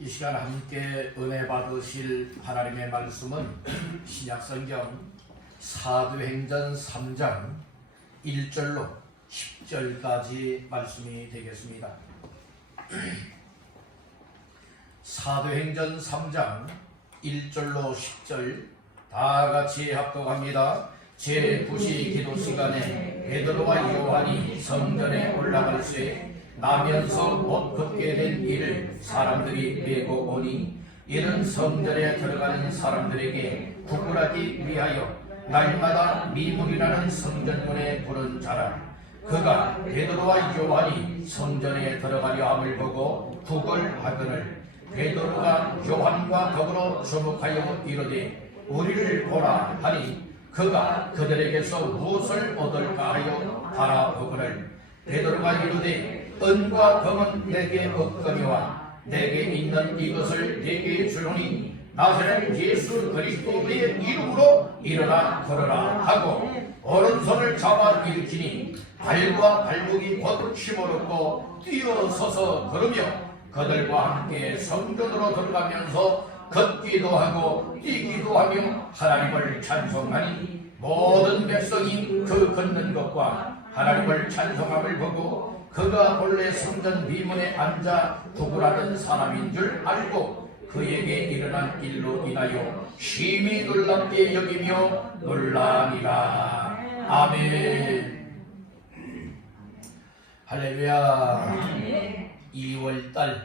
이 시간 함께 은혜 받으실 하나님의 말씀은 신약성경 사도행전 3장 1절로 10절까지 말씀이 되겠습니다. 사도행전 3장 1절로 10절 다 같이 합독합니다. 제9시 기도 시간에 베드로와 요한이 성전에 올라갈 때 나면서 못 걷게 된 이를 사람들이 메고 오니 이는 성전에 들어가는 사람들에게 구걸하기 위하여 날마다 미문이라는 성전문에 부른 자라. 그가 베드로와 요한이 성전에 들어가려 함을 보고 구걸하거늘 베드로가 요한과 더불어 주목하여 이르되 우리를 보라 하니 그가 그들에게서 무엇을 얻을까 하여 바라보거늘 베드로가 이르되 은과 금은 내게 없거니와 내게 있는 이것을 내게 주노니 나사렛 예수 그리스도의 이름으로 일어나 걸어라 하고 오른손을 잡아 일으키니 발과 발목이 곧 힘어렵고 뛰어서서 걸으며 그들과 함께 성전으로 들어가면서 걷기도 하고 뛰기도 하며 하나님을 찬송하니 모든 백성이 그 걷는 것과 하나님을 찬송함을 보고 그가 본래 성전 미문에 앉아 구걸하던 사람인 줄 알고 그에게 일어난 일로 인하여 심히 놀랍게 여기며 놀라니라. 아멘. 할렐루야. 2월달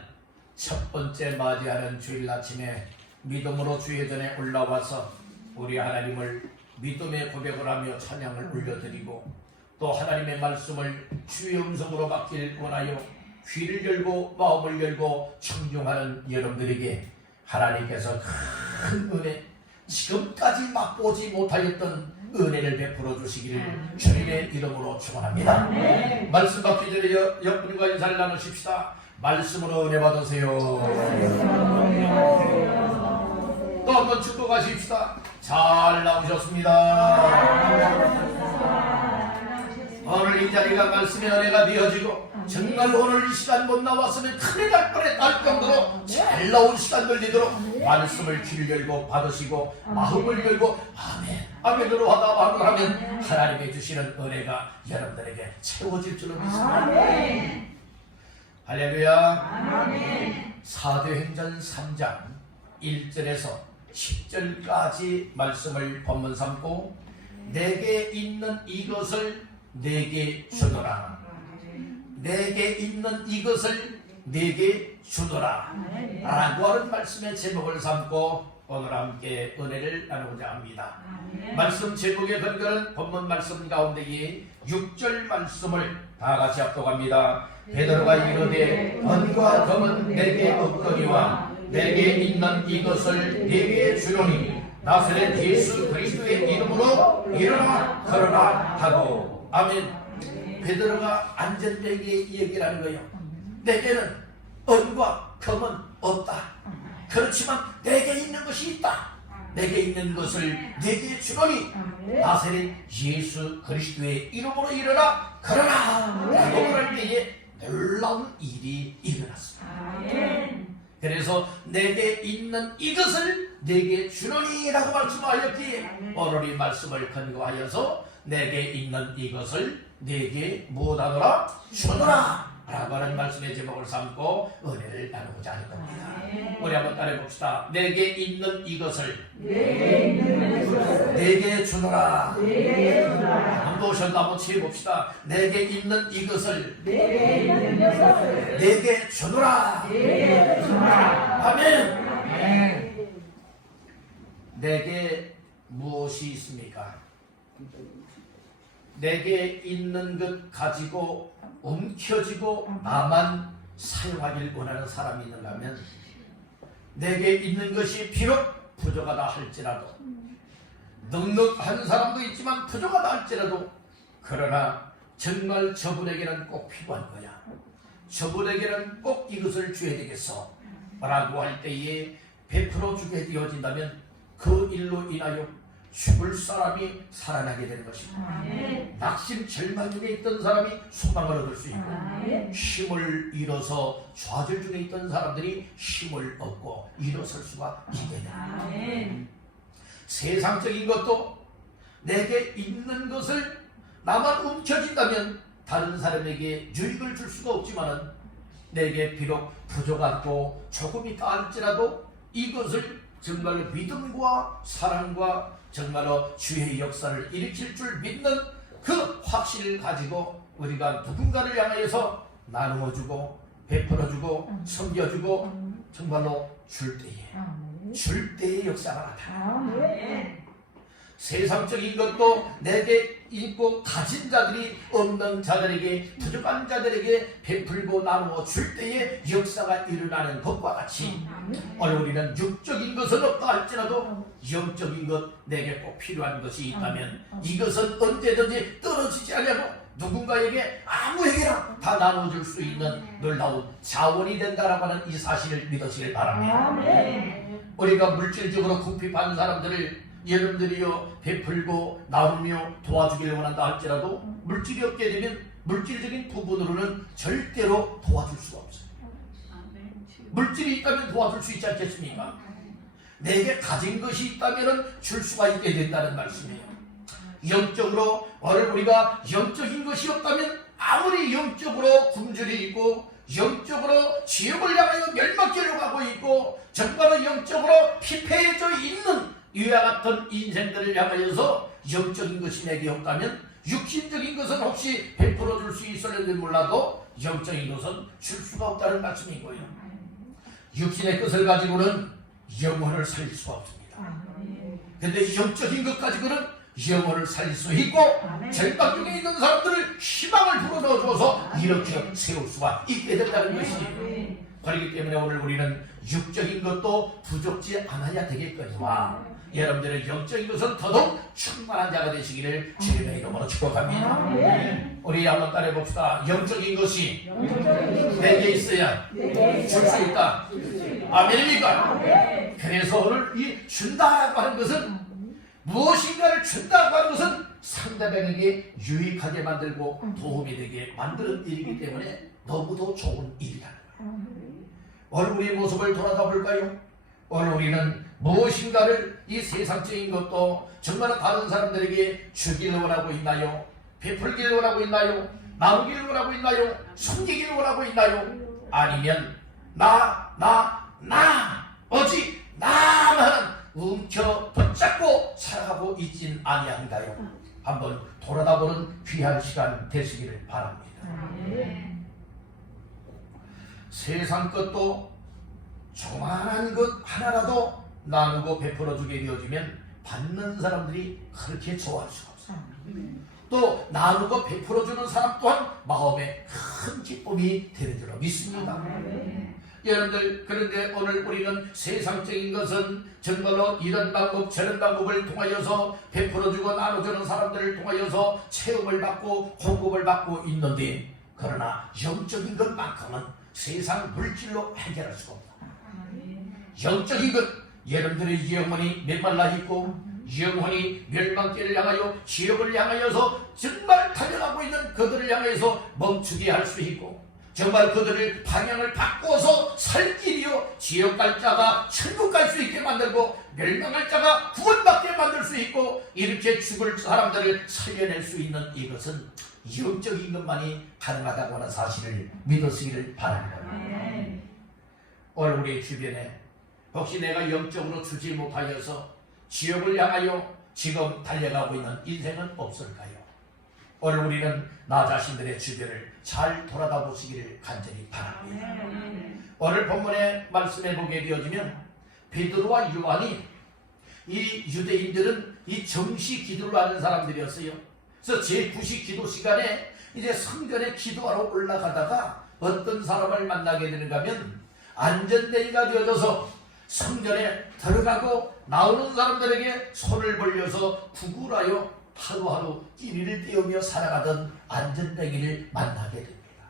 첫 번째 맞이하는 주일 아침에 믿음으로 주의 전에 올라와서 우리 하나님을 믿음의 고백을 하며 찬양을 올려드리고 또 하나님의 말씀을 주의 음성으로 받기를 원하여 귀를 열고 마음을 열고 청중하는 여러분들에게 하나님께서 큰 은혜, 지금까지 맛보지 못하였던 은혜를 베풀어 주시기를 주님의 이름으로 축원합니다. 말씀 받기 전에 옆분과 인사를 나누십시다. 말씀으로 은혜 받으세요. 또 한 번 축복하십시다. 잘 나오셨습니다. 오늘 이 자리가 말씀의 은혜가 되어지고 정말 오늘 이 시간 못 나왔으면 큰일 날 뻔할 정도로 잘 나온 시간들 되도록 말씀을 귀를 열고 받으시고 마음을 열고 아멘 아멘으로 하다 하면 하나님이 주시는 은혜가 여러분들에게 채워질 줄로 믿습니다. 할렐루야. 사도행전 3장 1절에서 10절까지 말씀을 본문 삼고 내게 있는 이것을 내게 주노라. 내게 있는 이것을 내게 주노라 라고 하는 말씀의 제목을 삼고 오늘 함께 은혜를 나누고자 합니다. 말씀 제목의 근거는 본문 말씀 가운데에 6절 말씀을 다 같이 합독합니다. 베드로가 이르되 은과 금은 내게 없거니와 내게 있는 이것을 내게 주노니 나사렛 예수 그리스도의 이름으로 일어나 걸어라 하고 아멘. 베드로가 안전되게 얘기를 하는 거예요. 내게는 은과 금은 없다. 그렇지만 내게 있는 것이 있다. 내게 있는 것을 내게 주노니 나사렛 예수 그리스도의 이름으로 일어나 걸어라 라고 할 때에 놀라운 일이 일어났습니다. 그래서 내게 있는 이것을 내게 주노니 라고 말씀하였기에 오늘 이 말씀을 근거하여서 내게 있는 이것을 내게 무엇하노라? 주노라 라고 하는 말씀의 제목을 삼고 은혜를 나누고자 하는 겁니다. 우리 한번 따라해봅시다. 내게 있는 이것을 내게 주노라. 한번 오셔서 한번 치해봅시다. 내게 있는 이것을 내게 주노라. 아멘. 내게 무엇이 있습니까? 내게 있는 것 가지고 움켜쥐고 나만 사용하길 원하는 사람이 있는가 하면 내게 있는 것이 비록 부족하다 할지라도 넉넉한 사람도 있지만 부족하다 할지라도 그러나 정말 저분에게는 꼭 필요한 거야. 저분에게는 꼭 이것을 줘야 되겠어 라고 할 때에 베풀어 주게 되어진다면 그 일로 인하여 죽을 사람이 살아나게 되는 것입니다. 낙심 절망 중에 있던 사람이 소망을 얻을 수 있고, 힘을 잃어서 좌절 중에 있던 사람들이 힘을 얻고 일어설 수가 있게 됩니다. 세상적인 것도 내게 있는 것을 나만 움켜쥔다면 다른 사람에게 유익을 줄 수가 없지만, 내게 비록 부족하고 조금 있다 할지라도 이것을 정말로 믿음과 사랑과 정말로 주의 역사를 일으킬 줄 믿는 그 확신을 가지고 우리가 누군가를 향하여서 나누어주고 베풀어주고 섬겨주고 정말로 줄 때의 역사가 나타납니다. 세상적인 것도 내게 있고 가진 자들이 없는 자들에게, 부족한 자들에게 베풀고 나누어 줄 때에 역사가 일어나는 것과 같이, 오늘 우리는 육적인 것은 없다 할지라도 영적인 것, 내게 꼭 필요한 것이 있다면 이것은 언제든지 떨어지지 않냐고 누군가에게 아무에게나 다 나눠줄 수 있는 놀라운 자원이 된다라고 하는 이 사실을 믿으시길 바랍니다. 우리가 물질적으로 궁핍한 사람들을 여러분들이요 베풀고 나누며 도와주기를 원한다 할지라도 물질이 없게 되면 물질적인 부분으로는 절대로 도와줄 수가 없어요. 물질이 있다면 도와줄 수 있지 않겠습니까? 내게 가진 것이 있다면 줄 수가 있게 된다는 말씀이에요. 영적으로 오늘 우리가 영적인 것이 없다면 아무리 영적으로 굶주려 있고 영적으로 지옥을 향하여 멸망길로 가고 있고 정말로 영적으로 피폐해져 있는 이와 같은 인생들을 향하여서 영적인 것이 내게 없다면 육신적인 것은 혹시 베풀어 줄 수 있을지 몰라도 영적인 것은 줄 수가 없다는 말씀인 거예요. 육신의 것을 가지고는 영혼을 살릴 수가 없습니다. 그런데 영적인 것 가지고는 영혼을 살릴 수 있고 절망 중에 있는 사람들을 희망을 불어넣어줘서 이렇게 세울 수가 있게 된다는 것이지. 그렇기 때문에 오늘 우리는 육적인 것도 부족지 않아야 되겠거니와 여러분들의 영적인 것은 더더욱 충만한 자가 되시기를 주님의 이름으로 축복합니다. 우리 한번 따라해봅시다. 영적인 것이 내게 있어야 줄 수 있다. 아멘입니까? 그래서 오늘 이 준다라고 하는 것은 무엇인가를 준다고 하는 것은 상대방에게 유익하게 만들고 도움이 되게 만드는 일이기 때문에 너무도 좋은 일이라는 거예요. 오늘 우리의 모습을 돌아다 볼까요? 오늘 우리는 무엇인가를 이 세상적인 것도 정말 다른 사람들에게 주기를 원하고 있나요? 베풀기를 원하고 있나요? 나누기를 원하고 있나요? 섬기기를 원하고 있나요? 아니면 오직 나만 움켜 붙잡고 살아가고 있진 아니한가요? 한번 돌아다보는 귀한 시간 되시기를 바랍니다. 세상 것도 조그만한 것 하나라도 나누고 베풀어주게 되어지면 받는 사람들이 그렇게 좋아할 수가 없어요. 또 나누고 베풀어주는 사람 또한 마음에 큰 기쁨이 되는 줄로 믿습니다. 여러분들, 그런데 오늘 우리는 세상적인 것은 정말로 이런 방법 저런 방법을 통하여서 베풀어주고 나눠주는 사람들을 통하여서 체험을 받고 공급을 받고 있는데, 그러나 영적인 것만큼은 세상 물질로 해결할 수가 없다. 영적인 것, 여러분들의 영혼이 메말라 있고 영혼이 멸망길을 향하여 지옥을 향하여서 정말 달려가고 있는 그들을 향해서 멈추게 할 수 있고, 정말 그들을 방향을 바꿔서 살 길이요 지옥 갈 자가 천국 갈 수 있게 만들고 멸망할 자가 구원받게 만들 수 있고 이렇게 죽을 사람들을 살려낼 수 있는 이것은 영적인 것만이 가능하다고 하는 사실을 믿으시기를 바랍니다. 오늘 우리 주변에 혹시 내가 영적으로 주지 못하여서 지옥을 향하여 지금 달려가고 있는 인생은 없을까요? 오늘 우리는 나 자신들의 주변을 잘 돌아다 보시기를 간절히 바랍니다. 오늘 본문의 말씀에 보게 되어지면 베드로와 요한이 이 유대인들은 이 정시 기도를 하는 사람들이었어요. 그래서 제9시 기도 시간에 이제 성전에 기도하러 올라가다가 어떤 사람을 만나게 되는가 하면 안전대기가 되어져서 성전에 들어가고 나오는 사람들에게 손을 벌려서 구걸하여 하루하루 끼니를 때우며 살아가던 안전뱅이를 만나게 됩니다.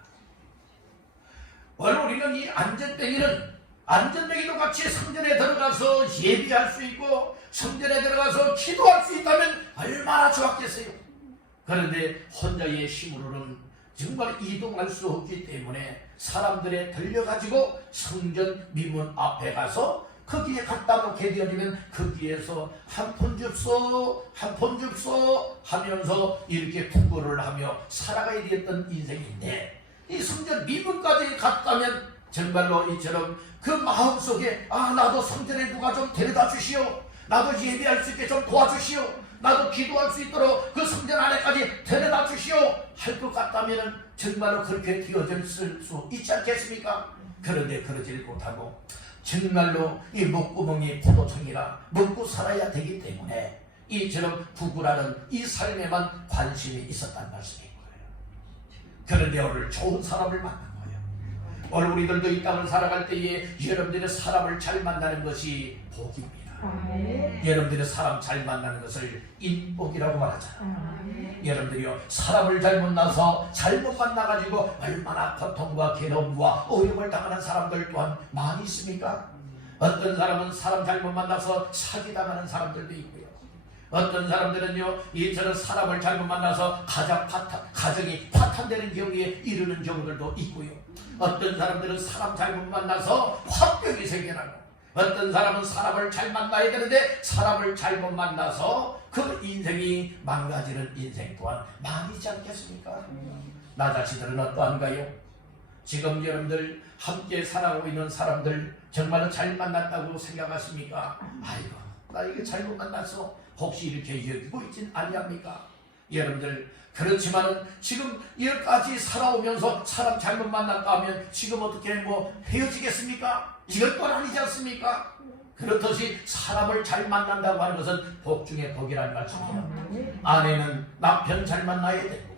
오늘 우리는 이 안전뱅이는 안전뱅이도 같이 성전에 들어가서 예비할 수 있고 성전에 들어가서 기도할 수 있다면 얼마나 좋았겠어요. 그런데 혼자의 힘으로는 정말 이동할 수 없기 때문에 사람들에 들려가지고 성전 미문 앞에 가서 거기에 갖다 놓게 되어지면 거기에서 한 푼 줍소 한 푼 줍소 하면서 이렇게 구걸을 하며 살아가야 되었던 인생인데, 이 성전 미문까지 갔다면 정말로 이처럼 그 마음속에 나도 성전에 누가 좀 데려다 주시오, 나도 예배할 수 있게 좀 도와주시오, 나도 기도할 수 있도록 그 성전 안에까지 데려다 주시오 할 것 같다면 정말로 그렇게 되어질 수 있지 않겠습니까? 그런데 그러질 못하고 정말로 이 목구멍이 포도청이라 먹고 살아야 되기 때문에 이처럼 구걸하는 이 삶에만 관심이 있었단 말씀인 거예요. 그런데 오늘 좋은 사람을 만난 거예요. 오늘 우리들도 이 땅을 살아갈 때에 여러분들의 사람을 잘 만나는 것이 복입니다. 여러분들이 사람 잘 만나는 것을 인복이라고 말하잖아요. 여러분들이요, 사람을 잘못 만나서 잘못 만나가지고 얼마나 고통과 괴로움과 어려움을 당하는 사람들 또한 많이 있습니까? 어떤 사람은 사람 잘못 만나서 사기당하는 사람들도 있고요. 어떤 사람들은요, 이처럼 사람을 잘못 만나서 가정이 파탄되는 경우에 이르는 경우들도 있고요. 어떤 사람들은 사람 잘못 만나서 화병이 생겨나고, 어떤 사람은 사람을 잘 만나야 되는데 사람을 잘못 만나서 그 인생이 망가지는 인생 또한 많이 있지 않겠습니까? 나 자신들은 어떠한가요? 지금 여러분들 함께 살아가고 있는 사람들 정말로 잘 만났다고 생각하십니까? 아이고, 나 이게 잘못 만나서 혹시 이렇게 여기고 있진 아니합니까? 여러분들, 그렇지만은 지금 여기까지 살아오면서 사람 잘못 만났다 하면 지금 어떻게 헤어지겠습니까? 이것 또한 아니지 않습니까? 그렇듯이 사람을 잘 만난다고 하는 것은 복 중에 복이라는 말씀이에요. 아내는 남편 잘 만나야 되고,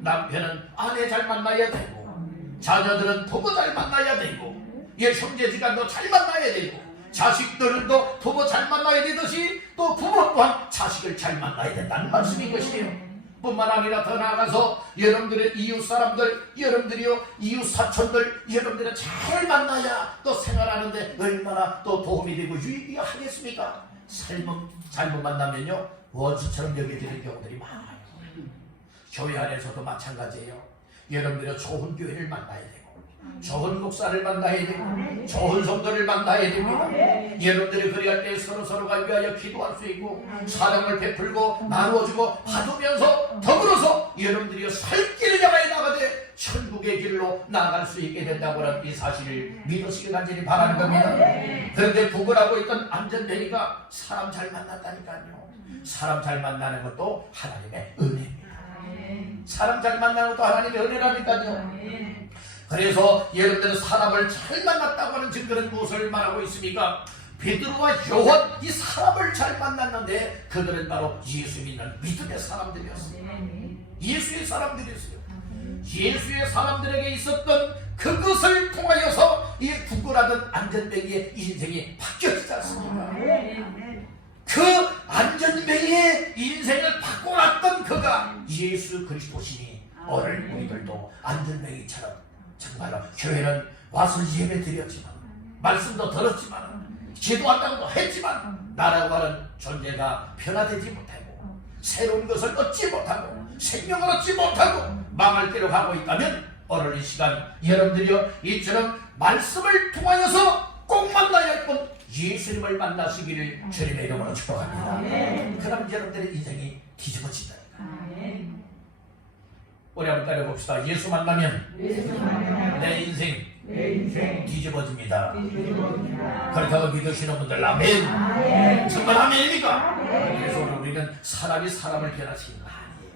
남편은 아내 잘 만나야 되고, 자녀들은 부모 잘 만나야 되고, 형제지간도 잘 만나야 되고, 자식들도 부모 잘 만나야 되듯이 또 부모 또한 자식을 잘 만나야 된다는 말씀인 것이에요. 뿐만 아니라 더 나아가서 여러분들의 이웃 사람들, 여러분들이요, 이웃 사촌들, 여러분들은 잘 만나야 또 생활하는데 얼마나 또 도움이 되고 유익이 하겠습니까? 잘못 만나면요, 원수처럼 여겨지는 경우들이 많아요. 교회 안에서도 마찬가지예요. 여러분들이 좋은 교회를 만나야 되고, 좋은 목사를 만나야 되고, 좋은 성도를 만나야 됩니다. 여러분들이 그리할 때 서로가 위하여 기도할 수 있고, 사랑을 베풀고 나누어주고 받으면서 더불어서 여러분들이 살 길을 향하여 나가되 천국의 길로 나아갈 수 있게 된다고 하는 이 사실을 믿으시길 간절히 바라는 겁니다. 그런데 구걸하고 있던 안전뱅이가 사람 잘 만났다니까요. 사람 잘 만나는 것도 하나님의 은혜입니다. 사람 잘 만나는 것도 하나님의 은혜라니까요. 그래서 여러분들은 사람을 잘 만났다고 하는 증거는 무엇을 말하고 있습니까? 베드로와 요한, 이 사람을 잘 만났는데 그들은 바로 예수 믿는 믿음의 사람들이었어요. 예수의 사람들이었어요. 예수의 사람들에게 있었던 그것을 통하여서 이 구걸하던 안전뱅이의 인생이 바뀌었지 않습니까? 그 안전뱅이의 인생을 바꿔놨던 그가 예수 그리스도시니 오늘 우리들도 안전뱅이처럼 정말로 교회는 와서 예배 드렸지만, 말씀도 들었지만, 기도한다고도 했지만 나라고 하는 존재가 변화되지 못하고 새로운 것을 얻지 못하고 생명을 얻지 못하고 망할 길로 가고 있다면 오늘 이 시간 여러분들이요, 이처럼 말씀을 통하여서 꼭 만나야 할 분 예수님을 만나시기를 주님의 이름으로 축복합니다. 그럼 여러분들의 인생이 뒤집어진다니까. 우리 한번 따라봅시다. 예수 만나면 내 인생 뒤집어집니다. 그렇다고 믿으시는 분들 아멘. 정말 아멘입니까? 그래서 우리는 사람이 사람을 변화시키는 거 아니에요.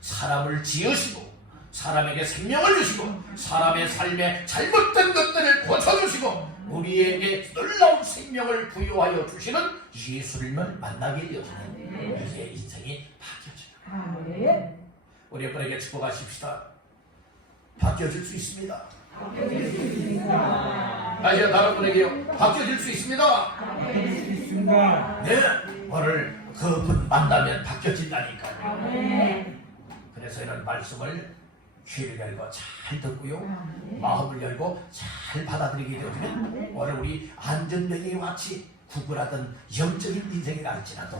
사람을 지으시고 사람에게 생명을 주시고 사람의 삶에 잘못된 것들을 고쳐주시고 우리에게 놀라운 생명을 부여하여 주시는 예수님을 만나게 되어지는 우리의 인생이 바뀌어져요. 우리 여러분에게 축복하십시다. 바뀌어질 수 있습니다. 다시 다른 분에게요, 바뀌어질 수 있습니다. 네, 오늘 그분 만나면 바뀌어진다니까요. 그래서 이런 말씀을 귀를 열고 잘 듣고요, 마음을 열고 잘 받아들이게 되어지면 오늘 우리 안전뱅이와 같이 구걸하던 영적인 인생이 갈지라도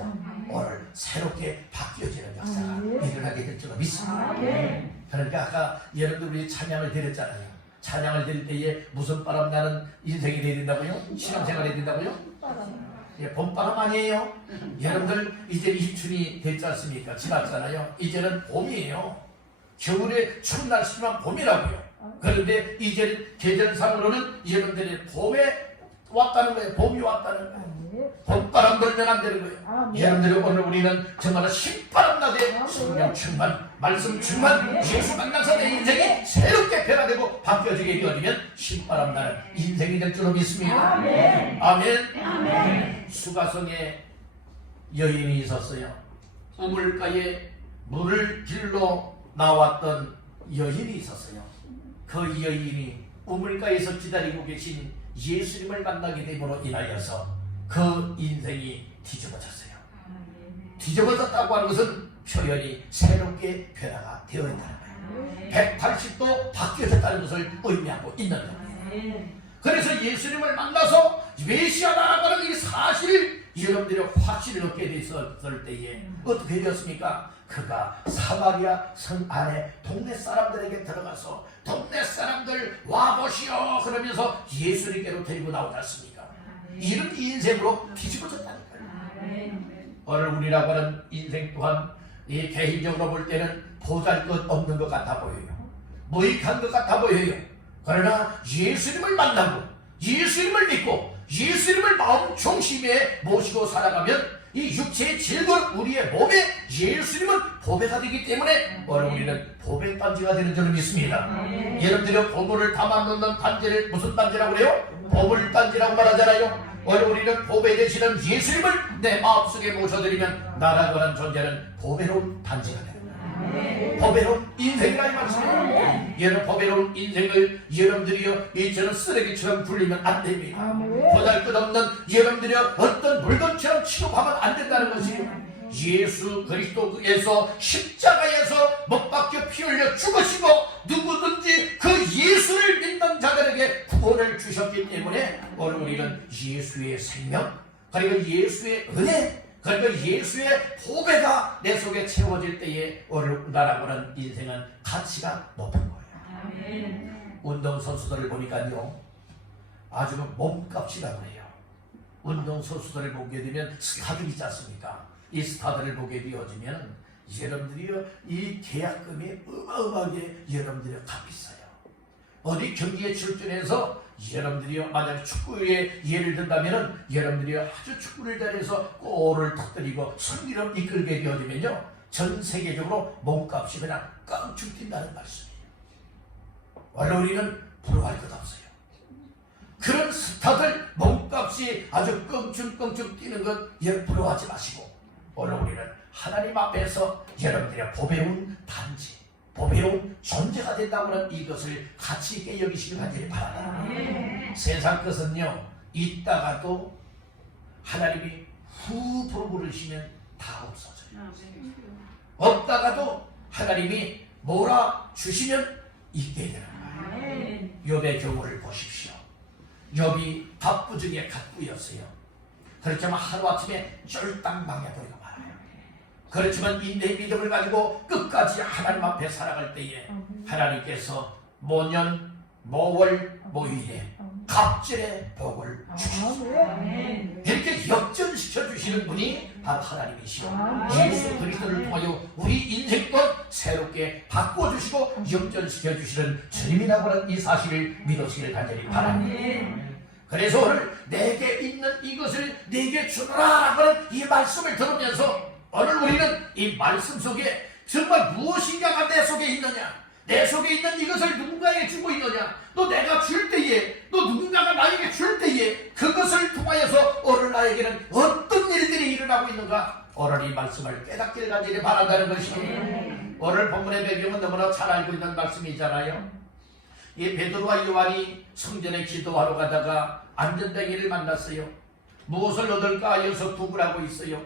오늘 새롭게 바뀌어지는 역사가 일어나게 될 줄로 믿습니다. 그러니까 아까 여러분들이 찬양을 드렸잖아요. 찬양을 드릴 때에 무슨 바람 나는 인생이 돼야 된다고요? 신앙생활이 돼야 된다고요? 예, 봄바람 아니에요. 여러분들 이제 입춘이 됐지 않습니까? 지났잖아요. 이제는 봄이에요. 겨울에 추운 날씨지만 봄이라고요. 그런데 이제는 계절상으로는 여러분들이 봄에 왔다는 거예요. 봄이 왔다는 거예요. 봄바람 불면 안 되는 거예요. 여러분들이 오늘 우리는 정말 신바람 나되 성령 충만, 말씀 충만, 예수 만나서 내 인생이 새롭게 변화되고 바뀌어지게 되어지면 신바람 나는 인생이 될 줄로 믿습니다. 아멘. 수가성에 여인이 있었어요. 우물가에 물을 길러 나왔던 여인이 있었어요. 그 여인이 우물가에서 기다리고 계신 예수님을 만나게 됨으로 인하여서 그 인생이 뒤집어졌어요. 뒤집어졌다고 하는 것은 표현이 새롭게 변화가 되어 있다는 거예요. 180도 바뀌어졌다는 것을 의미하고 있는 거예요. 그래서 예수님을 만나서 메시아라고 하는 이 사실을 여러분들이 확신을 얻게 됐을 때에 어떻게 되었습니까? 그가 사마리아 성 안에 동네 사람들에게 들어가서 동네 사람들 와보시오 그러면서 예수님께로 데리고 나오지 않습니까? 이런 인생으로 뒤집어졌다는 거예요. 오늘 우리라고 하는 인생 또한 이 개인적으로 볼 때는 보잘것없는 것 같아 보여요. 무익한 것 같아 보여요. 그러나 예수님을 만나고 예수님을 믿고 예수님을 마음 중심에 모시고 살아가면 이 육체의 즐거운 우리의 몸에 예수님은 보배가 되기 때문에 오늘 우리는 보배단지가 되는 줄 믿습니다. 여러분들이 보물을 담아놓는 단지를 무슨 단지라고 그래요? 보물단지라고 말하잖아요. 오늘 우리는 보배 되시는 예수님을 내 마음속에 모셔드리면 나라고 하는 존재는 보배로운 단지가 됩니다. 보배로운 인생이라 이 말씀이에요. 여러분 보배로운 인생을 여러분들이요 이처럼 쓰레기처럼 굴리면 안 됩니다. 보잘것없는 여러분들이요 어떤 물건처럼 취급하면 안 된다는 것이에요. 예수 그리스도에서 십자가에서 못 박혀 피 흘려 죽으시고 누구든지 그 예수를 믿는 자들에게 구원을 주셨기 때문에 오늘 우리는 예수의 생명 그리고 예수의 은혜 그러니까 예수의 보배가 내 속에 채워질 때에 오늘 나라고는 인생은 가치가 높은 거예요. 운동선수들을 보니까요 아주 몸값이라고 해요. 운동선수들을 보게 되면 스타들 있지 않습니까? 이 스타들을 보게 되어지면 여러분들이요 이 계약금이 어마어마하게 여러분들이 값비싸요. 어디 경기에 출전해서 여러분들이요 만약 축구에 예를 든다면은 여러분들이 아주 축구를 잘해서 골을 터뜨리고 승리를 이끌게 되어지면요 전 세계적으로 몸값이 그냥 깡충 뛴다는 말씀이에요. 원래 우리는 부러워할 것 없어요. 그런 스타들 몸값이 아주 껑충껑충 뛰는 것 부러워하지 마시고 오늘 우리는 하나님 앞에서 여러분들의 보배로운 단지 보배로운 존재가 된다고 하는 이것을 가치 있게 여기시길 간절히 바랍니다. 세상 것은요 있다가도 하나님이 후 부르시면 다 없어져요. 없다가도 하나님이 몰아주시면 있게 되는 거예요. 욥의 경우를 보십시오. 욥이 밥부중에 갓부였어요. 그렇지만 하루아침에 쫄딱 망해버리고 말아요. 그렇지만 이 내 믿음을 가지고 끝까지 하나님 앞에 살아갈 때에 하나님께서 모년 모월 모일에 갑절의 복을 주셨어요. 이렇게 역전시켜 주시는 분이 바로 하나님이시오. 예수 그리스도를 통하여 우리 인생도 새롭게 바꿔주시고 역전시켜 주시는 주님이라고 하는 이 사실을 믿으시길 간절히 바랍니다. 그래서 오늘 내게 있는 이것을 내게 주노라 라고 하는 이 말씀을 들으면서 오늘 우리는 이 말씀 속에 정말 무엇인가가 내 속에 있느냐, 내 속에 있는 이것을 누군가에게 주고 있느냐, 또 내가 줄 때에, 또 누군가가 나에게 줄 때에 그것을 통하여서 오늘 나에게는 어떤 일들이 일어나고 있는가, 오늘 이 말씀을 깨닫기를 간절히 바란다는 것이니 오늘 본문의 배경은 너무나 잘 알고 있는 말씀이잖아요. 이 베드로와 요한이 성전에 기도하러 가다가 안전뱅이를 만났어요. 무엇을 얻을까 하여서 구걸하고 있어요.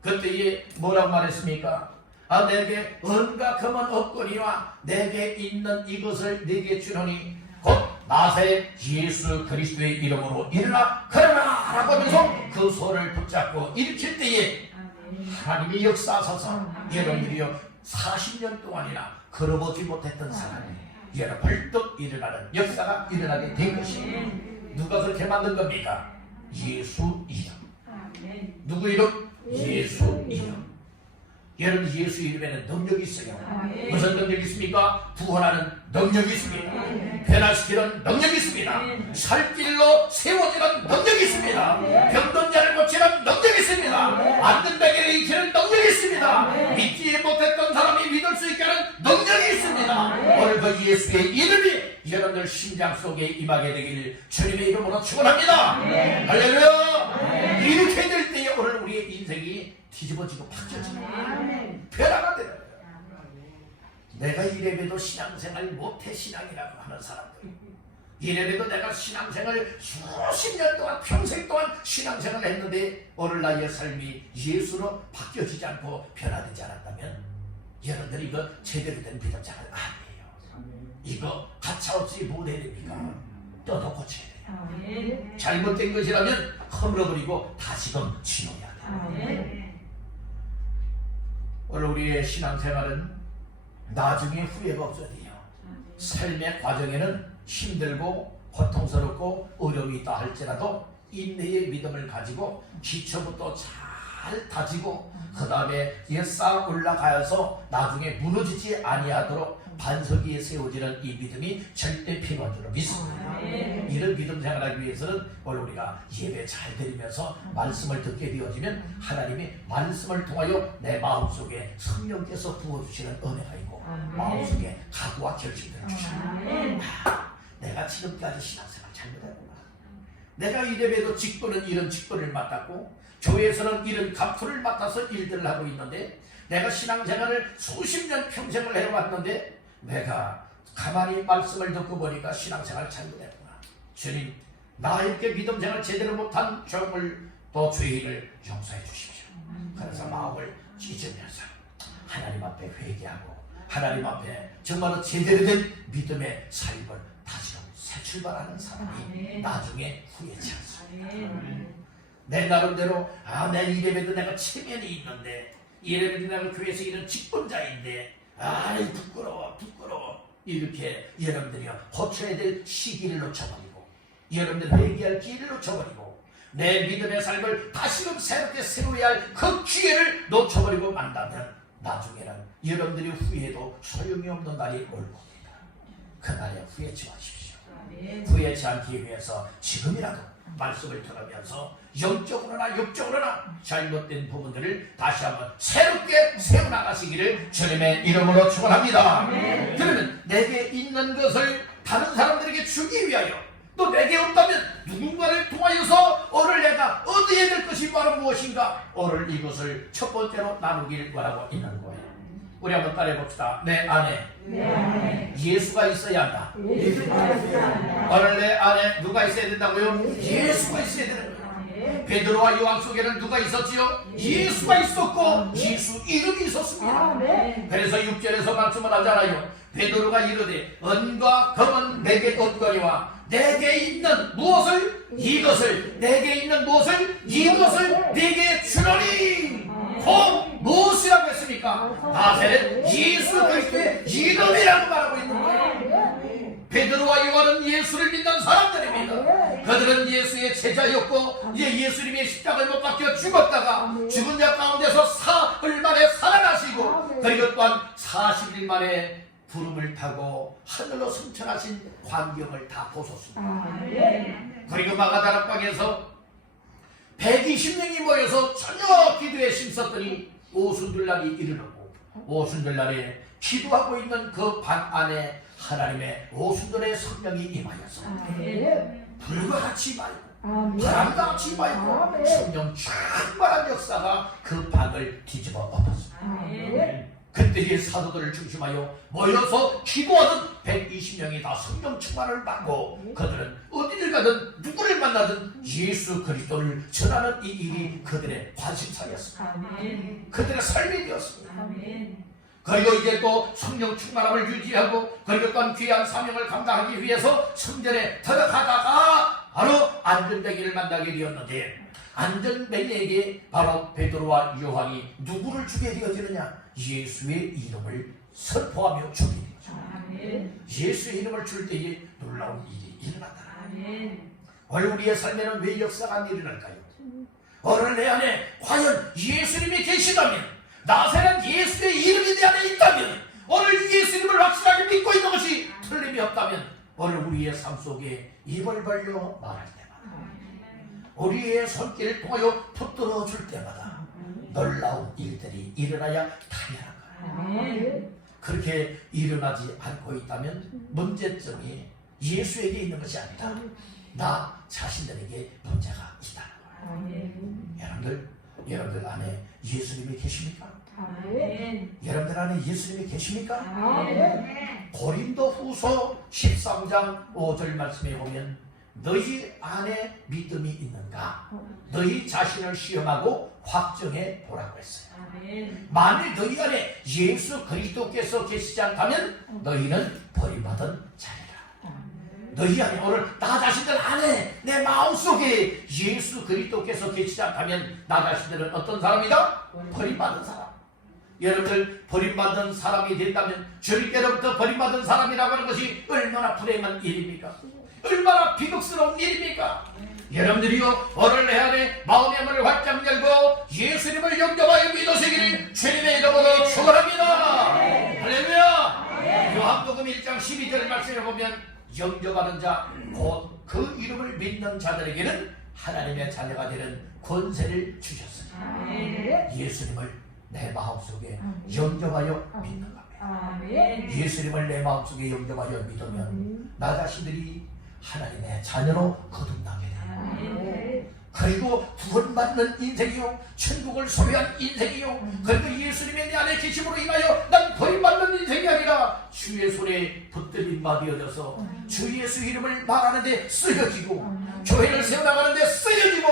그때에 뭐라고 말했습니까? 내게 은과 금은 없거니와 내게 있는 이것을 네게 주노니 곧 나사렛 예수 그리스도의 이름으로 일어나 걸어라 라고 하면서 그 소를 붙잡고 일으킬 때에 하나님이 역사하셔서 여러분들이요 40년 동안이나 걸어보지 못했던 사람이 여러 벌떡 일어나는 역사가 일어나게 된 것입니다. 누가 그렇게 만든 겁니까? 예수 이름. 누구 이름? 예수 이름. 여러분 예수 이름에는 능력이 있어요. 무슨 능력이 있습니까? 구원하는 능력이 있습니다. 변화시키는 능력이 있습니다. 살 길로 세워지는 능력이 있습니다. 병든 자를 고치는 능력이 있습니다. 안 된다기를 일으키는 능력이 있습니다. 믿지 못했던 사람이 믿을 수 있게 하는 능력이 있습니다. 오늘 그 예수의 이름이 여러분들 심장 속에 임하게 되기를 주님의 이름으로 축원합니다. 할렐루야. 이렇게 될 때에 오늘 우리의 인생이 뒤집어지고 바뀌어지고 변화가 되는 거예요. 내가 이래봬도 신앙생활 못해 신앙이라고 하는 사람들, 이래봬도 내가 신앙생활 수십 년 동안 평생 동안 신앙생활을 했는데 오늘 나의 삶이 예수로 바뀌어지지 않고 변화되지 않았다면 여러분들이 이거 제대로 된 믿음자가 아니에요. 이거 가차없이 못 해야 됩니까? 떠도 고쳐야 돼요. 잘못된 것이라면 허물어버리고 다시금 지워야 돼요. 오늘 우리의 신앙생활은 나중에 후회가 없어야 돼요. 삶의 과정에는 힘들고 고통스럽고 어려움이 있다 할지라도 인내의 믿음을 가지고 기초부터 잘 다지고 그 다음에 쌓아 올라가서 나중에 무너지지 아니하도록 반석 위에 세워지는 이 믿음이 절대 필요한 줄로 믿습니다. 이런 믿음 생활하기 위해서는 오늘 우리가 예배 잘 드리면서 말씀을 듣게 되어지면 하나님이 말씀을 통하여 내 마음속에 성령께서 부어주시는 은혜가 있고 마음속에 각오와 결심들을 주십니다. 내가 지금까지 신앙생활 잘못했구나. 내가 이래봬도 직분은 이런 직분을 맡았고 교회에서는 이런 갑투를 맡아서 일들을 하고 있는데 내가 신앙생활을 수십 년 평생을 해왔는데 내가 가만히 말씀을 듣고 보니까 신앙생활 잘못했구나. 주님, 나 이렇게 믿음생활 제대로 못한 종을 또 죄인을 용서해 주십시오. 그래서 마음을 찢으면서 하나님 앞에 회개하고 하나님 앞에 정말로 제대로 된 믿음의 삶을 다시 새 출발하는 사람이 나중에 후회치 않습니다. 내 나름대로 내 이래봬도 내가 체면이 있는데 이래봬도 내가 교회에서 이런 직분자인데 부끄러워 이렇게 여러분들이요 고쳐야 될 시기를 놓쳐버리고 여러분들 회개할 기회를 놓쳐버리고 내 믿음의 삶을 다시금 새롭게 세워야 할 그 기회를 놓쳐버리고 만다면 나중에는 여러분들이 후회도 소용이 없는 날이 올 겁니다. 그날에 후회치 마십시오. 후회치 않기 위해서 지금이라도 말씀을 들으면서 영적으로나 육적으로나 잘못된 부분들을 다시 한번 새롭게 세워나가시기를 주님의 이름으로 축원합니다. 그러면 내게 있는 것을 다른 사람들에게 주기 위하여 또 내게 없다면 누군가를 통하여서 오늘 내가 얻어야 될 것이 바로 무엇인가? 오늘 이것을 첫 번째로 나누길 원하고 있는 거예요. 우리 한번 따라해 봅시다. 내 안에 예수가 있어야 한다. 오늘 내 안에 누가 있어야 된다고요? 예수가 있어야 되는 거예요. 베드로와 요한 속에는 누가 있었지요? 예수가 있었고 예수 이름이 있었습니다. 그래서 6절에서 말씀을 하잖아요. 베드로가 이르되 은과 금은 내게 얻거니와 내게 있는 무엇을? 이것을 내게 있는 무엇을? 이것을 내게 주노니. 곧 무엇이라고 했습니까? 나사렛 예수 그리스도의 이름이라고 말하고 있는 거예요. 베드로와 요한은 예수를 믿는 사람들입니다. 그들은 예수의 제자였고 이제 예수님의 십자가에 못 박혀 죽었다가 죽은 자 가운데서 사흘 만에 살아나시고 그리고 또한 40일 만에 구름을 타고 하늘로 승천하신 광경을 다 보셨습니다. 그리고 마가다락방에서 120명이 모여서 저녁 기도에 힘썼더니 오순절날이 이르렀고 오순절날에 기도하고 있는 그 방 안에 하나님의 오순절의 성령이 임하여서 불과 같이 임하고 바람과 같이 임하고 성령 충만한 역사가 그 방을 뒤집어 엎었습니다. 그때의 사도들을 중심하여 모여서 기도하던 120명이 다 성령 충만을 받고 그들은 어디를 가든 누구를 만나든 예수 그리스도를 전하는 이 일이 그들의 관심사였습니다. 그들의 삶이 되었습니다. 그리고 이제 또 성령 충만함을 유지하고 그리고 또한 귀한 사명을 감당하기 위해서 성전에 들어가다가 바로 안전뱅이를 만나게 되었는데 안전뱅이에게 바로 베드로와 요한이 누구를 주게 되어지느냐? 예수의 이름을 선포하며 주게 되죠. 예수의 이름을 줄 때에 놀라운 일이 일어난다. 오늘 우리의 삶에는 왜 역사가 안 일어날까요? 오늘 내 안에 과연 예수님이 계시다면, 나사렛 예수의 이름이 내 안에 있다면, 오늘 예수 이름을 확실하게 믿고 있는 것이 틀림이 없다면 오늘 우리의 삶 속에 입을 벌려 말할 때마다, 우리의 손길을 통하여 붙들어 줄 때마다 놀라운 일들이 일어나야 당연한 거예요. 그렇게 일어나지 않고 있다면 문제점이 예수에게 있는 것이 아니라 나 자신들에게 문제가 있다는 거예요. 여러분들 안에 예수님이 계십니까? 여러분들 안에 예수님이 계십니까? 고린도후서 13장 5절 말씀에 보면 너희 안에 믿음이 있는가? 너희 자신을 시험하고 확정해 보라고 했어요. 만일 너희 안에 예수 그리스도께서 계시지 않다면 너희는 버림받은 자리라. 너희 안에 오늘 나 자신들 안에 내 마음속에 예수 그리스도께서 계시지 않다면 나 자신들은 어떤 사람이다? 버림받은 사람. 여러분들 버림받은 사람이 된다면 주님께로부터 버림받은 사람이라고 하는 것이 얼마나 불행한 일입니까? 얼마나 비극스러운 일입니까? 여러분들이요 오늘 내 안에 마음의 문을 활짝 열고 예수님을 영접하여 믿으시기를 주님의 이름으로 축원합니다. 할렐루야. 요한복음 1장 12절 말씀에 보면 영접하는 자 곧 그 이름을 믿는 자들에게는 하나님의 자녀가 되는 권세를 주셨으니 예수님을 내 마음속에 영접하여 믿는 겁니다. 예수님을 내 마음속에 영접하여 믿으면 나 자신들이 하나님의 자녀로 거듭나게 됩니다. 그리고 구원받는 인생이요 천국을 소유한 인생이요 그리고 예수님의 내 안에 계심으로 인하여 난 버림받는 인생이 아니라 주의 손에 붙들린 바 되어져서 주 예수 이름을 말하는데 쓰여지고 교회를 세워나가는데 쓰여지고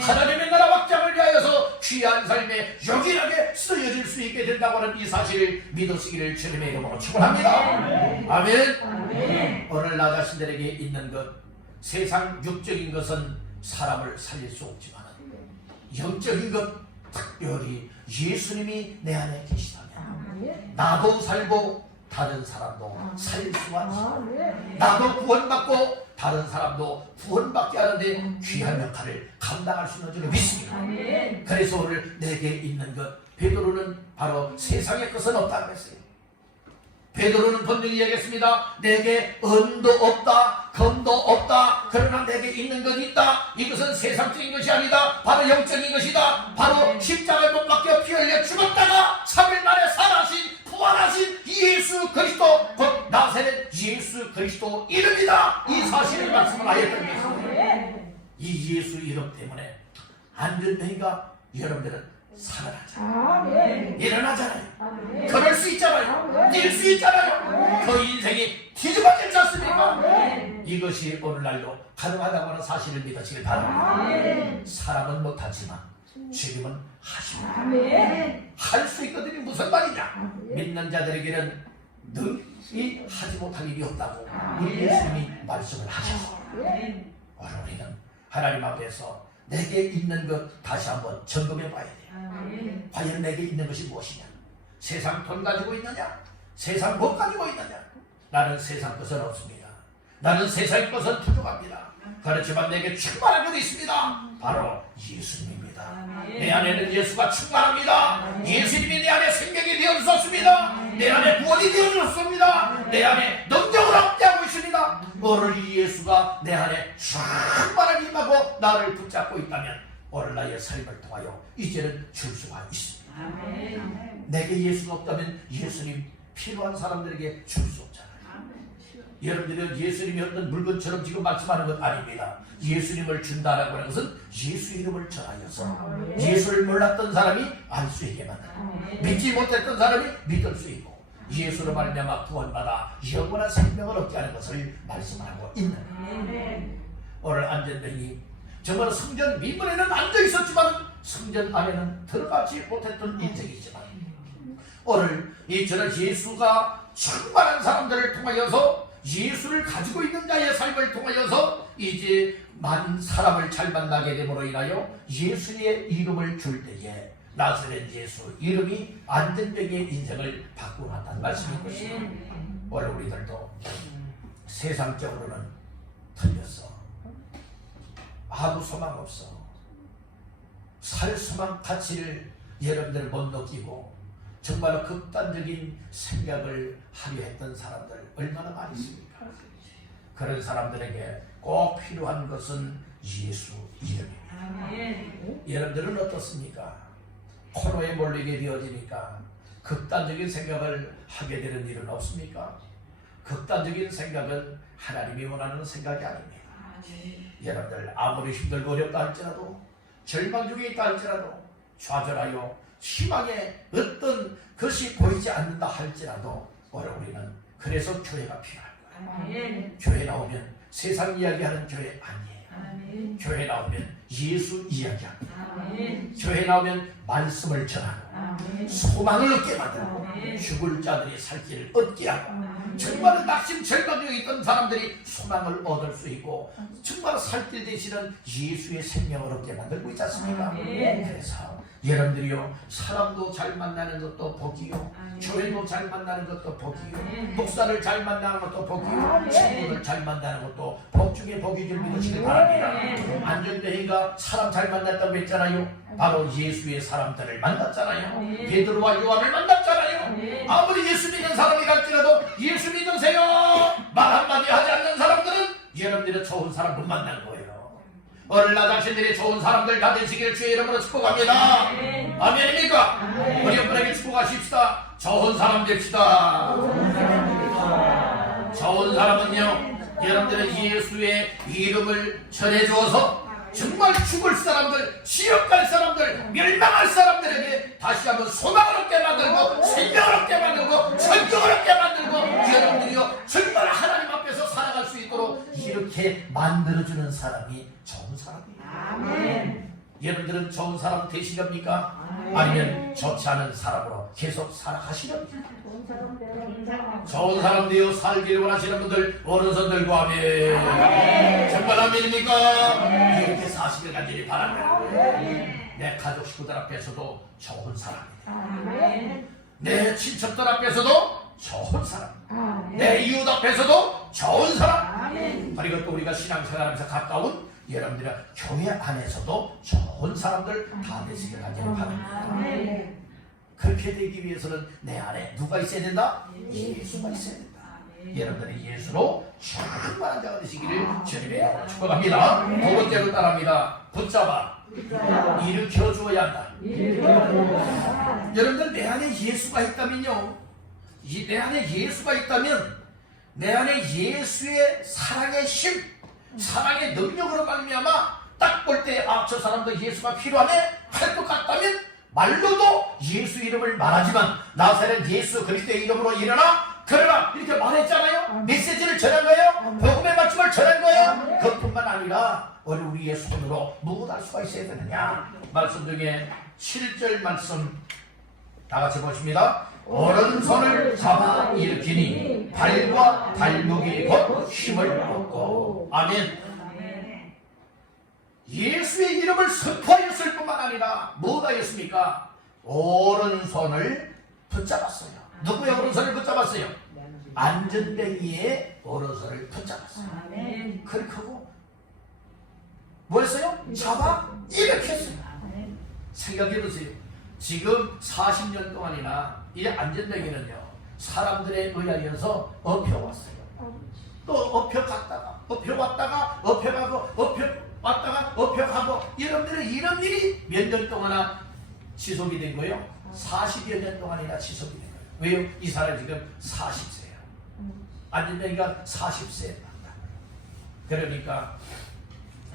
하나님의 나라 확장을 위하여서 귀한 삶에 요긴하게 쓰여질 수 있게 된다고 하는 이 사실을 믿으시기를 주님의 이름으로 축원합니다. 아멘. 오늘 나 자신들에게 있는 것, 세상 육적인 것은 사람을 살릴 수 없지만 영적인 것, 특별히 예수님이 내 안에 계시다면 나도 살고 다른 사람도 살릴 수가 있습니다. 나도 구원받고 다른 사람도 구원받게 하는데 귀한 역할을 감당할 수 있는 줄을 믿습니다. 그래서 오늘 내게 있는 것, 베드로는 바로 세상의 것은 없다고 했어요. 베드로는 분명히 얘기했습니다. 내게 은도 없다, 금도 없다. 그러나 내게 있는 것 있다. 이것은 세상적인 것이 아니다. 바로 영적인 것이다. 바로 십자가에 못 박혀 피 흘려 죽었다가 3일 만에 살아신 부활하신 예수 그리스도, 곧 나사렛 예수 그리스도 이름이다. 이 사실을 말씀을 하였던 것입니다. 이 예수 이름 때문에 안전뱅이가 여러분들은 살아나잖아요. 일어나잖아요. 걸을 수 있잖아요. 뛸 수 있잖아요. 그 인생이 뒤집어지지 않습니까? 이것이 오늘날로 가능하다고 하는 사실을 믿으시길 바랍니다. 사람은 못하지만 주님은 하십니다. 할 수 있거든요. 무슨 말이냐? 믿는 자들에게는 능히 하지 못할 일이 없다고 우리 예수님이 말씀을 하셔서 오늘 우리는 하나님 앞에서 내게 있는 것 다시 한번 점검해 봐야 돼요. 과연 내게 있는 것이 무엇이냐? 세상 돈 가지고 있느냐? 세상 못 가지고 있느냐? 나는 세상 것은 없습니다. 나는 세상 것은 부족합니다. 그렇지만 내게 충만한 것이 있습니다. 바로 예수님입니다. 내 안에는 예수가 충만합니다. 예수님이 내 안에 생명이 되어주셨습니다. 내 안에 구원이 되어주셨습니다. 내 안에 능력을 함께하고 있습니다. 오늘 이 예수가 내 안에 충만하게 임하고 나를 붙잡고 있다면 오늘 나의 삶을 통하여 이제는 줄 수가 있습니다. 내게 예수가 없다면 예수님 필요한 사람들에게 줄 수 없잖아요. 여러분들이 예수님이 어떤 물건처럼 지금 말씀하는 것 아닙니다. 예수님을 준다라고 하는 것은 예수 이름을 전하여서 예수를 몰랐던 사람이 알 수 있게 만든다. 믿지 못했던 사람이 믿을 수 있고 예수로 말미암아 구원받아 영원한 생명을 얻게 하는 것을 말씀하고 있는 오늘 안전뱅이 정말 성전 미문에는 앉아 있었지만 성전 안에는 들어가지 못했던 인생이지만 오늘 이 저는 예수가 충만한 사람들을 통하여서 예수를 가지고 있는 자의 삶을 통하여서 이제 많은 사람을 잘 만나게 됨으로 인하여 예수의 이름을 줄 때에 나사렛 예수 이름이 안전뱅이의 인생을 바꾸었다는 말씀인 것입니다. 오늘 우리들도 세상적으로는 틀렸어. 아무 소망 없어. 살 소망 가치를 여러분들 못 느끼고 정말 극단적인 생각을 하려 했던 사람들 얼마나 많이 있습니까? 그런 사람들에게 꼭 필요한 것은 예수 이름입니다. 여러분들은 어떻습니까? 코로나에 몰리게 되어지니까 극단적인 생각을 하게 되는 일은 없습니까? 극단적인 생각은 하나님이 원하는 생각이 아닙니다. 여러분들 아무리 힘들고 어렵다 할지라도 절망 중에 있다 할지라도 좌절하여 희망의 어떤 것이 보이지 않는다 할지라도 오늘 우리는 그래서 교회가 필요할 거예요. 교회 나오면 세상 이야기하는 교회 아니에요. 교회 나오면 예수 이야기합니다. 교회 나오면 말씀을 전하고 소망을 얻게 만들고 죽을 자들이 살 길을 얻게 하고 정말 낙심 절망 중에 있던 사람들이 소망을 얻을 수 있고 정말 살 길 되시는 예수의 생명을 얻게 만들고 있지 않습니까? 그래서 여러분들이요 사람도 잘 만나는 것도 복이요 교회도 잘 만나는 것도 복이요 목사를 잘 만나는 것도 복이요 친구를 잘 만나는 것도 복 중에 복이 줄 믿으시길 바랍니다. 안전뱅이가 사람 잘 만났다고 했잖아요. 바로 예수의 사람들을 만났잖아요. 베드로와 요한을 만났잖아요. 아무리 예수 믿는 사람이 갈지라도 예수 믿으세요 말 한마디 하지 않는 사람들은 여러분들은 좋은 사람 못 만난 거예요. 오늘 나 자신들이 좋은 사람들 다 되시기를 주의 이름으로 축복합니다. 아멘입니까? 우리 여러분에게 축복하십시다. 좋은 사람 됩시다. 좋은 사람은요 여러분들은 예수의 이름을 전해주어서 정말 죽을 사람들, 지옥 갈 사람들, 멸망할 사람들에게 다시 한번 소망을 얻게 만들고 생명을 얻게 만들고 성경을 얻게 만들고 여러분들이요 정말 하나님 앞에서 살아갈 수 있도록 이렇게 만들어주는 사람이 좋은 사람이에요. 아멘. 여러분들은 좋은 사람 되시렵니까? 아니면 좋지 않은 사람으로 계속 살아가시렵니까? 좋은 사람 되어 살기를 원하시는 분들 오른손 들고 아멘. 정말 아멘입니까? 이렇게 사시길 간절히 바랍니다. 내 가족 식구들 앞에서도 좋은 사람이다. 내 친척들 앞에서도 좋은 사람, 내 이웃 앞에서도 좋은 사람. 그리고 또 우리가 신앙생활하면서 가까운 여러분들의 교회 안에서도 좋은 사람들 다 되시길 간절히 바랍니다. 그렇게 되기 위해서는 내 안에 누가 있어야 된다? 예수가 있어야 된다. 여러분들이 예수로 충만한 자가 되시기를 주님의 이름으로 축복합니다. 두 번째로 따라합니다. 붙잡아 일으켜 주어야 한다. 여러분들 내 안에 예수가 있다면요, 내 안에 예수가 있다면 내 안에 예수의 사랑의 힘, 사랑의 능력으로 말미암아 딱 볼 때 아, 저 사람도 예수가 필요하네 할 것 같다면 말로도 예수 이름을 말하지만 나사렛 예수 그리스도의 이름으로 일어나 그러나 이렇게 말했잖아요. 메시지를 전한 거예요. 복음의 말씀을 전한 거예요. 그것뿐만 아니라 우리의 손으로 무엇할 수가 있어야 되느냐. 말씀 중에 7절 말씀 다 같이 보십니다. 오른손을 잡아 일으키니 발과 발목이 곧 힘을 얻고. 아멘. 예수의 이름을 선포하였을 뿐만 아니라 무엇하였습니까? 오른손을 붙잡았어요. 누구의 오른손을 붙잡았어요? 안전뱅이의 오른손을 붙잡았어요. 그렇게 하고 뭐했어요? 잡아 일으켰어요. 생각해보세요. 지금 40년 동안이나 이 안전뱅이는요 사람들에 의하여서 업혀왔어요. 또 업혀갔다가 업혀왔다가 업혀가고 업혀왔다가 업혀가고 여러분들은 이런 일이 몇 년 동안이나 지속이 된 거예요? 40여 년 동안이나 지속이 된 거예요. 왜요? 이 사람이 지금 40세예요. 안진뱅이가 40세. 그러니까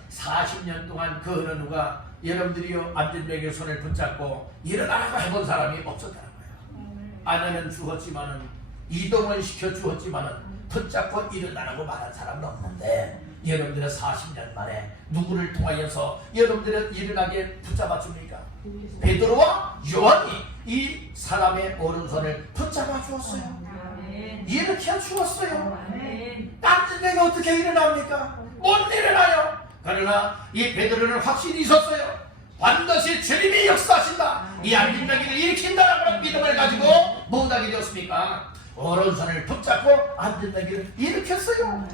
40년 동안 그 어느 누가 여러분들이요 안진뱅이의 손을 붙잡고 일어나라고 해본 사람이 없었다는 거예요. 아내는 죽었지만은 이동을 시켜 주었지만은 붙잡고 일어나라고 말한 사람은 없는데 여러분들은 40년 만에 누구를 통하여서 여러분들은 일어나게 붙잡아 줍니까? 베드로와 요한이 이 사람의 오른손을 붙잡아 주었어요. 이렇게 해 주었어요. 안진뱅이가 어떻게 일어납니까? 못 일어나요. 그러나 이 베드로는 확신이 있었어요. 반드시 주님이 역사하신다. 이 안진뱅이를 일으킨다라는 믿음을 가지고 못하게 되었습니까? 오른손을 붙잡고 안진뱅이를 일으켰어요.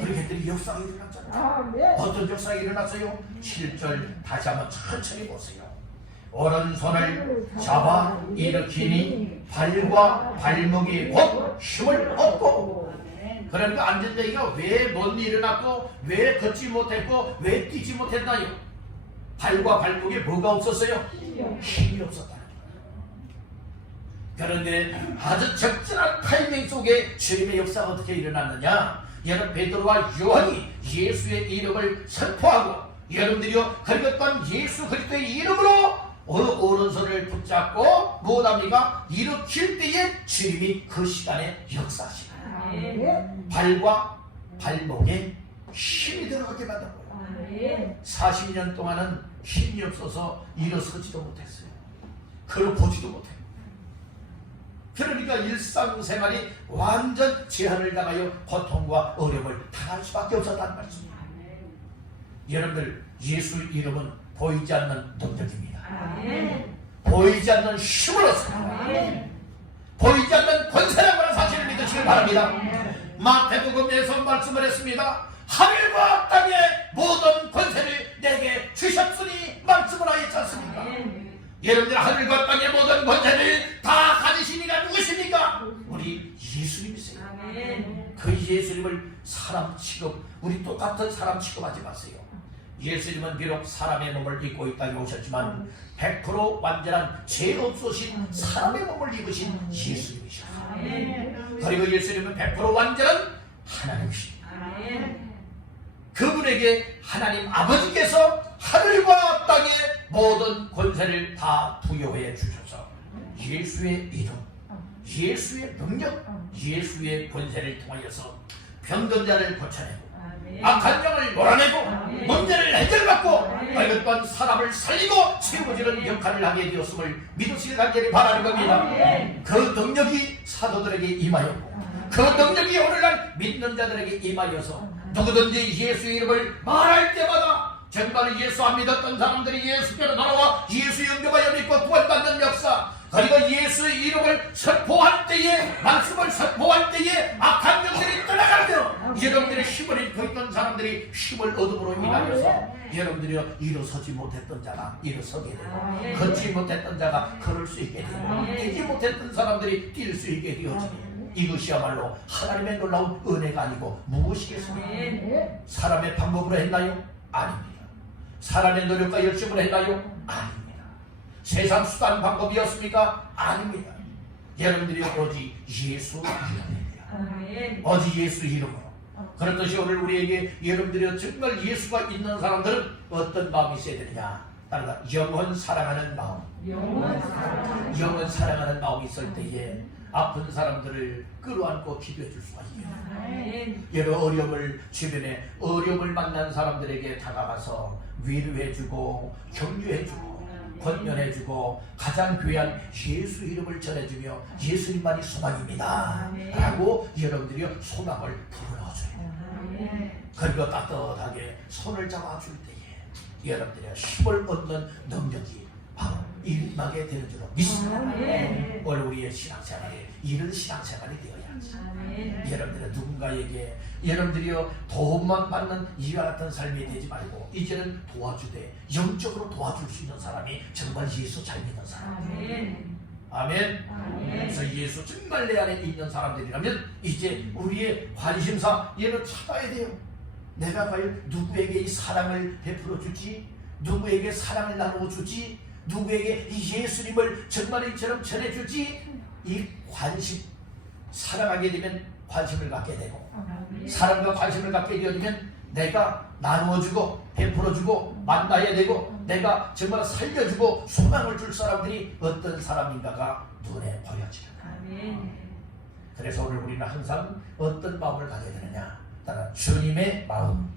그렇게 했더니 역사가 일어났잖아요. 어떤 역사가 일어났어요? 7절 다시 한번 천천히 보세요. 오른손을 잡아 일으키니 발과 발목이 곧 힘을 얻고. 그러니까 안진뱅이가 왜 못 일어났고 왜 걷지 못했고 왜 뛰지 못했나요? 발과 발목에 뭐가 없었어요? 힘이 없었다는 거예요. 그런데 아주 적절한 타이밍 속에 주님의 역사가 어떻게 일어났느냐? 여러분 베드로와 요한이 예수의 이름을 선포하고 여러분들이요 그리고 예수 그리스도의 이름으로 오른손을 붙잡고 무엇합니까? 일으킬 때에 주님이 그 시간에 역사하시다. 발과 발목에 힘이 들어가게 만든 거예요. 40년 동안은 힘이 없어서 일어서지도 못했어요. 걸어보지도 못해요. 그러니까 일상생활이 완전 제한을 당하여 고통과 어려움을 당할 수밖에 없었다는 말씀입니다. 여러분들 예수 이름은 보이지 않는 능력입니다. 보이지 않는 힘을 얻습니다. 보이지 않는 권세라고 하는 사실을 믿으시길 바랍니다. 마태복음에서 말씀을 했습니다. 하늘과 땅의 모든 권세를 내게 주셨으니 말씀을 하였지 않습니까? 여러분들 하늘과 땅의 모든 권세를 다 가지신 이가 누구십니까? 우리 예수님이세요. 그 예수님을 사람 취급, 우리 똑같은 사람 취급하지 마세요. 예수님은 비록 사람의 몸을 입고 이 땅에 오셨지만 100% 완전한 죄 없으신 사람의 몸을 입으신 예수님이셨어요. 그리고 예수님은 100% 완전한 하나님이십니다. 그분에게 하나님 아버지께서 하늘과 땅의 모든 권세를 다 부여해 주셔서 예수의 이름, 예수의 능력, 예수의 권세를 통하여서 병든 자를 고쳐내고 악한 영을 몰아내고 문제를 해결받고 어떤 사람을 살리고 채워주는 역할을 하게 되었음을 믿으시길 간절히 바라는 겁니다. 그 능력이 사도들에게 임하였고 그 능력이 오늘날 믿는 자들에게 임하여서 누구든지 예수의 이름을 말할 때마다 정말 예수 안 믿었던 사람들이 예수께로 돌아와 예수 영접하여 믿고 구원받는 역사, 그리고 예수의 이름을 선포할 때에, 말씀을 선포할 때에 악한 영들이 떠나가며 여러분들의 힘을 잃고 있던 사람들이 힘을 얻음으로 인하여서 여러분들이 일어서지 못했던 자가 일어서게 되고 걷지 못했던 자가 걸을 수 있게 되고 뛰지 못했던 사람들이 뛸 수 있게 되어지니 이것이야말로 하나님의 놀라운 은혜가 아니고 무엇이겠습니까? 사람의 방법으로 했나요? 아닙니다. 사람의 노력과 열심으로 했나요? 아닙니다. 세상 수단 방법이었습니까? 아닙니다. 여러분들이 오직 예수 이름입니다. 오직 예수 이름으로. 그렇듯이 오늘 우리에게 여러분들이 정말 예수가 있는 사람들은 어떤 마음이 있어야 되느냐? 따라서 영원 사랑하는 마음. 영원 사랑하는 마음이 있을 때에 아픈 사람들을 끌어안고 기도해 줄 수가 있습니다. 여러 어려움을 주변에 어려움을 만난 사람들에게 다가가서 위로해주고 격려해주고 권면해주고 가장 귀한 예수 이름을 전해주며 예수님만이 소망입니다 라고 여러분들이 소망을 불어넣어줘요. 그리고 따뜻하게 손을 잡아줄 때에 여러분들의 힘을 얻는 능력이 바로 임하게 되는 줄로 믿습니다. 오늘 우리의 신앙생활에 이런 신앙생활이 되어야지. 여러분들은 누군가에게 여러분들이요 도움만 받는 이와 같은 삶이 되지 말고 이제는 도와주되 영적으로 도와줄 수 있는 사람이 정말 예수 잘 믿는 사람. 아멘. 그래서 예수 정말 내 안에 있는 사람들이라면 이제 우리의 관심사 얘를 찾아야 돼요. 내가 과연 누구에게 이 사랑을 베풀어 주지, 누구에게 사랑을 나누어 주지, 누구에게 이 예수님을 정말 이처럼 전해주지. 이 관심, 사랑하게 되면 관심을 갖게 되고 사람과 관심을 갖게 되어지면 내가 나누어주고 베풀어주고 만나야 되고 내가 정말 살려주고 소망을 줄 사람들이 어떤 사람인가가 눈에 보여지는 거예요. 그래서 오늘 우리는 항상 어떤 마음을 가져야 되느냐? 따라 주님의 마음,